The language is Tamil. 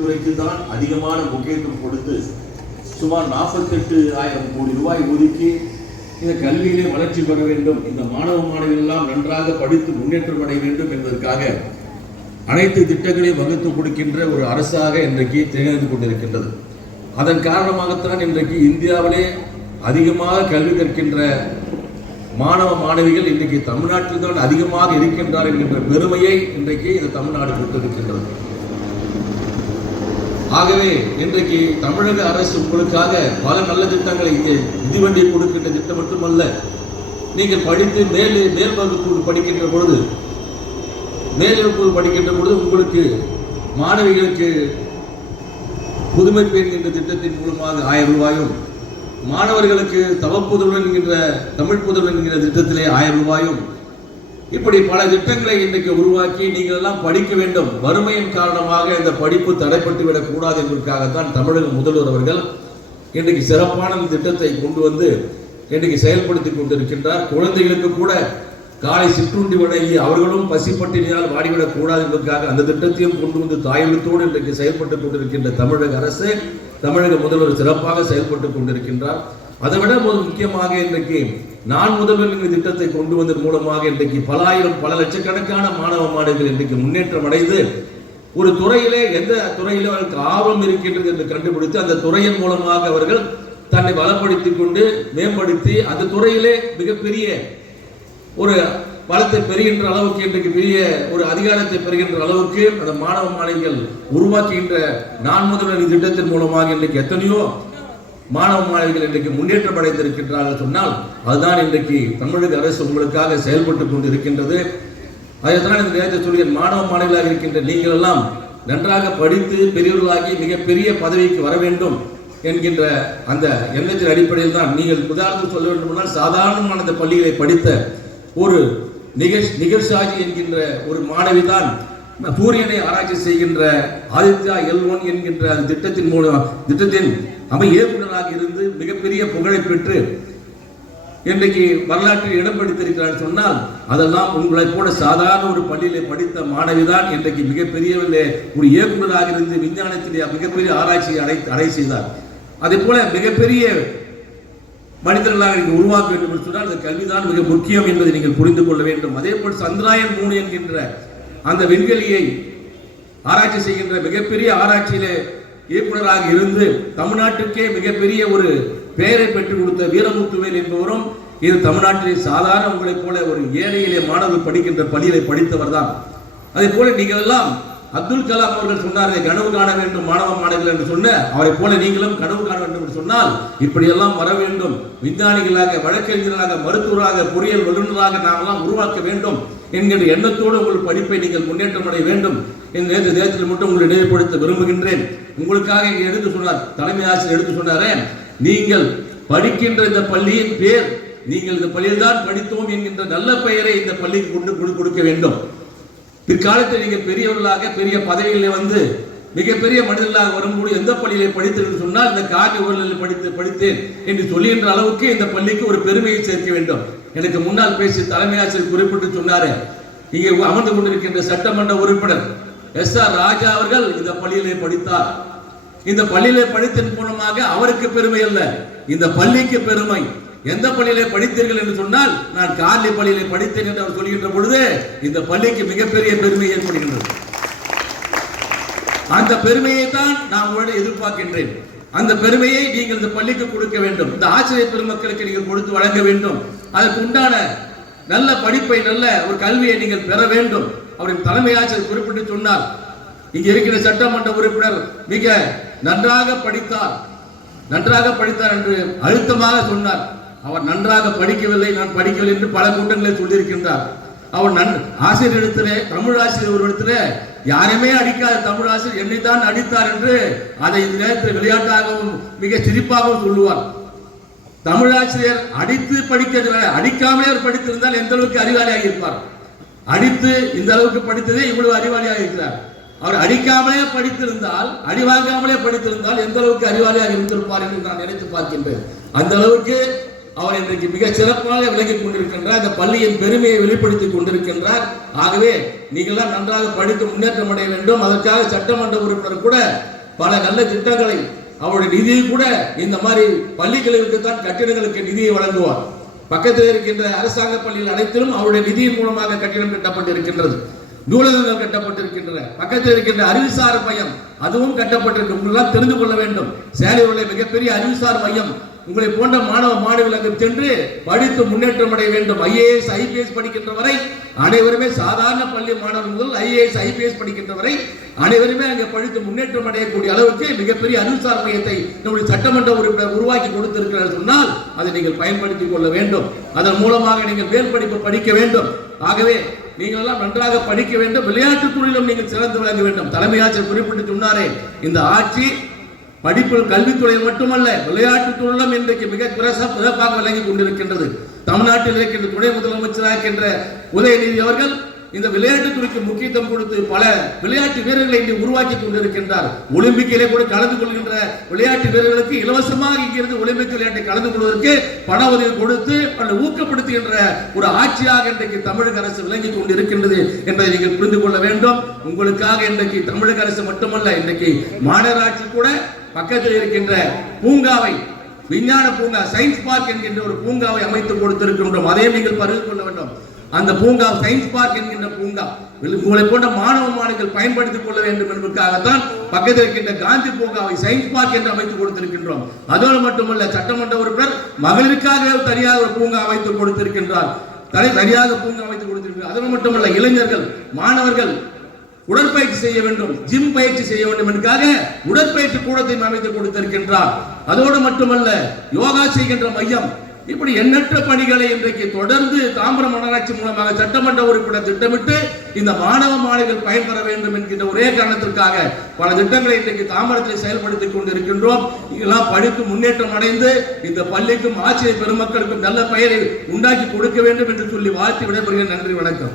துறைக்கு தான் அதிகமான முக்கியத்துவம் கொடுத்து சுமார் 48,000 கோடி ரூபாய் ஒதுக்கி இந்த கல்வியிலே வளர்ச்சி பெற வேண்டும், இந்த மாணவ மாணவிகள் எல்லாம் நன்றாக படித்து முன்னேற்றம் அடைய வேண்டும் என்பதற்காக அனைத்து திட்டங்களையும் வகுத்து கொடுக்கின்ற ஒரு அரசாக இன்றைக்கு திகழ்ந்து கொண்டிருக்கின்றது. அதன் காரணமாகத்தான் இன்றைக்கு இந்தியாவிலே அதிகமாக கல்வி கற்கின்ற மாணவ மாணவிகள் இன்றைக்கு தமிழ்நாட்டில் தான் அதிகமாக இருக்கின்றார் என்கின்ற பெருமையை இன்றைக்கு இந்த தமிழ்நாடு பெற்றிருக்கின்றது. ஆகவே இன்றைக்கு தமிழக அரசு உங்களுக்காக பல நல்ல திட்டங்களை இங்கே மிதிவண்டி கொடுக்கின்ற திட்டம் மட்டுமல்ல, நீங்கள் படித்து மேல் வகுப்பு படிக்கின்ற பொழுது உங்களுக்கு மாணவிகளுக்கு புதுமை பெண் என்ற திட்டத்தின் மூலமாக 1000 ரூபாயும், மாணவர்களுக்கு தவப்புதல்வன் என்கின்ற தமிழ் புதல்வன் என்கிற திட்டத்திலே 1000 ரூபாயும், இப்படி பல திட்டங்களை இன்றைக்கு உருவாக்கி நீங்கள் எல்லாம் படிக்க வேண்டும். வறுமையின் காரணமாக இந்த படிப்பு தடைப்பட்டு விடக்கூடாது என்பதற்காகத்தான் தமிழக முதல்வர் அவர்கள் இன்றைக்கு சிறப்பான திட்டத்தை கொண்டு வந்து இன்றைக்கு செயல்படுத்தி கொண்டிருக்கின்றார். குழந்தைகளுக்கு கூட காலை சிற்றுண்டி வழங்கி அவர்களும் பசிப்பட்டினியால் வாடிவிடக் கூடாது என்பதற்காக அந்த திட்டத்தையும் கொண்டு வந்து தாயெழுத்தோடு இன்றைக்கு செயல்பட்டுக் கொண்டிருக்கின்ற தமிழக அரசு, தமிழக முதல்வர் சிறப்பாக செயல்பட்டுக் கொண்டிருக்கின்றார். அதை விட முக்கியமாக இன்றைக்கு நான் முதல்வர் என்ற திட்டத்தை கொண்டு வந்ததன் மூலமாக இன்றைக்கு பல லட்சக்கணக்கான மாணவ மாணவிகள் இன்றைக்கு முன்னேற்றம் அடைந்து ஒரு துறையிலே எந்த துறையிலே அவர்களுக்கு ஆர்வம் இருக்கின்றது என்று கண்டுபிடித்து அந்த துறையின் மூலமாக அவர்கள் தன்னை பலப்படுத்திக் கொண்டு மேம்படுத்தி அந்த துறையிலே மிகப்பெரிய ஒரு பலத்தை பெறுகின்ற அளவுக்கு இன்றைக்கு பெரிய ஒரு அதிகாரத்தை பெறுகின்ற அளவுக்கு அந்த மாணவ மாணவிகள் உருவாக்குகின்ற நான் முதல்வர் திட்டத்தின் மூலமாக இன்றைக்கு எத்தனையோ மாணவ மாணவிகள் இன்றைக்கு முன்னேற்றம் அடைந்திருக்கின்றார்கள் சொன்னால் அதுதான் இன்றைக்கு தமிழக அரசு உங்களுக்காக செயல்பட்டுக் கொண்டு இருக்கின்றது. அதைத்தான் இந்த நேரத்தை சொல்கிற மாணவ மாணவிகளாக இருக்கின்ற நீங்கள் எல்லாம் நன்றாக படித்து பெரியவர்களாகி மிகப்பெரிய பதவிக்கு வர வேண்டும் என்கின்ற அந்த எண்ணத்தின் அடிப்படையில் தான் நீங்கள் உதாரணத்துக்கு சொல்ல வேண்டுமானால் சாதாரணமான இந்த பள்ளிகளை படித்த ஒரு நிகர்ஷாஜி என்கின்ற ஒரு மாணவி தான் சூரியனை ஆராய்ச்சி செய்கின்ற ஆதித்யா L1 என்கின்ற திட்டத்தின் இயக்குநராக இருந்து மிகப்பெரிய புகழை பெற்று இன்றைக்கு வரலாற்றில் இடம் பிடித்திருக்கிறார் சொன்னால் அதெல்லாம் உங்களை போல சாதாரண ஒரு பள்ளியிலே படித்த மாணவிதான் இன்றைக்கு மிகப்பெரிய ஒரு இயக்குநராக இருந்து விஞ்ஞானத்திலே மிகப்பெரிய ஆராய்ச்சியை அடை செய்தார். அதே போல மிகப்பெரிய மனிதர்களாக நீங்கள் உருவாக்க வேண்டும் என்று சொன்னால் அந்த கல்விதான் மிக முக்கியம் என்பதை நீங்கள் புரிந்து கொள்ள வேண்டும். அதே போல் சந்திராயன் 3 என்கின்ற அந்த விண்வெளியை ஆராய்ச்சி செய்கின்ற மிகப்பெரிய ஆராய்ச்சியிலே இயக்குநராக இருந்து தமிழ்நாட்டுக்கே மிகப்பெரிய ஒரு பெயரை பெற்றுக் கொடுத்த வீரமுத்துவேல் என்பவரும் இது தமிழ்நாட்டிலே சாதாரண உங்களைப் போல ஒரு ஏழையிலே மாணவர்கள் படிக்கின்ற பள்ளியிலே படித்தவர் தான். அதே போல நீங்கள் எல்லாம் அப்துல் கலாம் அவர்கள் சொன்னார்கள் கனவு காண வேண்டும் மாணவ மாணவிகள் என்று சொன்ன அவரை போல நீங்களும் கனவு காண வேண்டும் என்று சொன்னால் இப்படியெல்லாம் வர வேண்டும். விஞ்ஞானிகளாக, வழக்கறிஞர்களாக, மருத்துவராக, பொறியியல் வல்லுநராக நாமெல்லாம் உருவாக்க வேண்டும் என்கின்ற எண்ணத்தோடு உங்கள் படிப்பை நீங்கள் முன்னேற்றம் அடைய வேண்டும் என்ற நேரத்தில் மட்டும் உங்களை நினைவுபடுத்த விரும்புகின்றேன். உங்களுக்காக இங்கே எடுத்து சொன்னார், தலைமை ஆசிரியர் எடுத்து சொன்னாரே, நீங்கள் படிக்கின்ற இந்த பள்ளியின் பேர் நீங்கள் இந்த பள்ளியில் தான் படித்தோம் என்கின்ற நல்ல பெயரை இந்த பள்ளிக்கு கொண்டு கொடுக்க வேண்டும். பிற்காலத்தில் நீங்கள் பெரியவர்களாக பெரிய பதவிகளில் வந்து மிகப்பெரிய மனிதர்களாக வரும்போது எந்த பள்ளியிலே படித்தேன் சொன்னால் இந்த கார்னிவலில் படித்தேன் என்று சொல்லுகின்ற அளவுக்கு இந்த பள்ளிக்கு ஒரு பெருமையை சேர்க்க வேண்டும். எனக்கு முன்னால் பேசி தலைமை ஆசிரியர் குறிப்பிட்டு சொன்னாரு, இங்கே அமர்ந்து கொண்டிருக்கின்ற சட்டமன்ற உறுப்பினர் SR ராஜா அவர்கள் இந்த பள்ளியிலே படித்தார். இந்த பள்ளியிலே படித்ததன் மூலமாக அவருக்கு பெருமை அல்ல, இந்த பள்ளிக்கு பெருமை. எந்த பள்ளியிலே படித்தீர்கள் என்று சொன்னால் நான் கார்லி பள்ளியிலே படித்தேன் என்று அவர் சொல்கின்ற பொழுது இந்த பள்ளிக்கு மிகப்பெரிய பெருமை ஏற்படுகின்றது. அந்த பெருமையை தான் நான் உங்களுடைய எதிர்பார்க்கின்றேன். அந்த பெருமையை நீங்கள் இந்த பள்ளிக்கு கொடுக்க வேண்டும். இந்த ஆசிரியர் பெருமக்களுக்கு நீங்கள் கொடுத்து வழங்க வேண்டும். அதற்கு உண்டான நல்ல படிப்பை, நல்ல ஒரு கல்வியை நீங்கள் பெற வேண்டும். அவரின் தலைமை ஆசிரியர் குறிப்பிட்டு சொன்னார், இங்க இருக்கிற சட்டமன்ற உறுப்பினர் மிக நன்றாக படித்தார் என்று அழுத்தமாக சொன்னார். அவர் நன்றாக படிக்கவில்லை, நான் படிக்கவில்லை என்று பல கூட்டங்களில் சொல்லியிருக்கின்றார். அவர் ஆசிரியர் இடத்திலே, தமிழ் ஆசிரியர் ஒரு இடத்திலே யாருமே அடிக்காத தமிழ் ஆசிரியர் என்னை தான் அடித்தார் என்று அதை இந்த நேரத்தில் விளையாட்டாகவும் மிக சிரிப்பாகவும் சொல்லுவார். தமிழ் ஆசிரியர் அடித்து அடிக்காமலே அவர் படித்திருந்தால் எந்த அளவுக்கு அறிவாளியாக இருப்பார். அடித்து இந்த அளவுக்கு படித்ததே இவ்வளவு அறிவாளியாக இருக்கிறார். அவர் அடிக்காமலே படித்திருந்தால், அடி வாங்காமலே படித்திருந்தால் எந்த அளவுக்கு அறிவாளியாக இருந்திருப்பார் என்று நான் நினைத்து பார்க்கின்றேன். அந்த அளவுக்கு அவர் இன்றைக்கு மிக சிறப்பாக விளங்கிக் கொண்டிருக்கின்றார். இந்த பள்ளியின் பெருமையை வெளிப்படுத்திக் கொண்டிருக்கின்றார். ஆகவே நீங்கள்லாம் நன்றாக படித்து முன்னேற்றம் அடைய வேண்டும். அதற்காக சட்டமன்ற உறுப்பினர் கூட பல நல்ல திட்டங்களை, அவருடைய நிதியை கூட இந்த மாதிரி பள்ளிகளுக்கு தான் கட்டிடங்களுக்கு நிதியை வழங்குவார். பக்கத்தில் இருக்கின்ற அரசாங்க பள்ளிகள் அனைத்திலும் அவருடைய நிதியின் மூலமாக கட்டிடம் கட்டப்பட்டிருக்கின்றது, நூலகங்கள் கட்டப்பட்டிருக்கின்றன. பக்கத்தில் இருக்கின்ற அறிவுசார் மையம் அதுவும் கட்டப்பட்டிருக்கும். தெரிந்து கொள்ள வேண்டும், சேலையுடைய மிகப்பெரிய அறிவுசார் மையம். உங்களை போன்ற மாணவ மாணவிகள் அங்கு சென்று படித்து முன்னேற்றம் அடைய வேண்டும். IAS IPS படிக்கின்ற வரை அனைவருமே, சாதாரண பள்ளி மாணவர்கள் முதல் IAS IPS படிக்கின்ற வரை அனைவருமே அங்கே படித்து முன்னேற்றம் அடையக்கூடிய அளவுக்கு மிகப்பெரிய அறிவுசார் மையத்தை நம்முடைய சட்டமன்ற உறுப்பினர் உருவாக்கி கொடுத்திருக்கிறார் சொன்னால் அதை நீங்கள் பயன்படுத்திக் கொள்ள வேண்டும். அதன் மூலமாக நீங்கள் மேல் படிப்பு படிக்க வேண்டும். ஆகவே நீங்கள் எல்லாம் நன்றாக படிக்க வேண்டும். விளையாட்டுத் துறையிலும் நீங்கள் சிறந்து விளங்க வேண்டும். தலைமை ஆசிரியர் குறிப்பிட்டு சொன்னாரே, இந்த ஆட்சி படிப்பு கல்வித்துறையில் மட்டுமல்ல, விளையாட்டுத் துறையிலும் இன்றைக்கு மிக சிறப்பாக விளங்கி கொண்டிருக்கின்றது. தமிழ்நாட்டில் இருக்கின்ற துணை முதலமைச்சராக இருக்கின்ற உதயநிதி அவர்கள் இந்த விளையாட்டுத் துறைக்கு முக்கியத்துவம் கொடுத்து பல விளையாட்டு வீரர்களை இன்று உருவாக்கி கொண்டிருக்கின்றார். ஒலிம்பிக்கிலே கூட கலந்து கொள்கின்ற விளையாட்டு வீரர்களுக்கு இலவசமாக இங்கிருந்து ஒலிம்பிக் விளையாட்டை கலந்து கொள்வதற்கு பண உதவி கொடுத்து ஊக்கப்படுத்துகின்ற ஒரு ஆட்சியாக இன்றைக்கு தமிழக அரசு விளங்கி கொண்டிருக்கின்றது என்பதை நீங்கள் புரிந்து கொள்ள வேண்டும். உங்களுக்காக இன்றைக்கு தமிழக அரசு மட்டுமல்ல, இன்றைக்கு மாநகராட்சி கூட பக்கத்தில் இருக்கின்ற பூங்காவை, விஞ்ஞான பூங்கா, சயின்ஸ் பார்க் என்கின்ற ஒரு பூங்காவை அமைத்து கொடுத்திருக்கின்றோம். அதையும் நீங்கள் பகிர்ந்து கொள்ள வேண்டும். அந்த பூங்கா சயின்ஸ் பார்க் என்கின்ற பூங்கா உங்களை போன்ற மாணவ மாணவிகள் பயன்படுத்திக் கொள்ள வேண்டும் என்பதற்காகத்தான் பக்கத்தில் இருக்கின்ற காந்தி பூங்காவை சயின்ஸ் பார்க் என்று அமைத்து கொடுத்திருக்கின்றோம். அதோடு மட்டுமல்ல, சட்டமன்ற உறுப்பினர் மகளிருக்காக தனியாக ஒரு பூங்கா அமைத்து கொடுத்திருக்கின்றார். தனியாக பூங்கா அமைத்து கொடுத்திருக்கிறார். அதோடு மட்டுமல்ல, இளைஞர்கள் மாணவர்கள் உடற்பயிற்சி செய்ய வேண்டும், ஜிம் பயிற்சி செய்ய வேண்டும் என்பதற்காக உடற்பயிற்சி கூடத்தை அமைத்து கொடுத்திருக்கின்றார். அதோடு மட்டுமல்ல, யோகா செய்கின்ற மையம், இப்படி எண்ணற்ற பணிகளை இன்றைக்கு தொடர்ந்து தாம்பரம் மாநகராட்சி மூலமாக சட்டமன்ற உறுப்பினர் திட்டமிட்டு இந்த மாணவ மாணவிகள் பயன்பெற வேண்டும் என்கின்ற ஒரே காரணத்திற்காக பல திட்டங்களை இன்றைக்கு தாம்பரத்தில் செயல்படுத்திக் கொண்டிருக்கின்றோம். இதெல்லாம் படித்து முன்னேற்றம் அடைந்து இந்த பள்ளிக்கும் ஆசிரியர் பெருமக்களுக்கும் நல்ல பெயரை உண்டாக்கி கொடுக்க வேண்டும் என்று சொல்லி வாழ்த்து விடைபெறுகிறேன். நன்றி, வணக்கம்.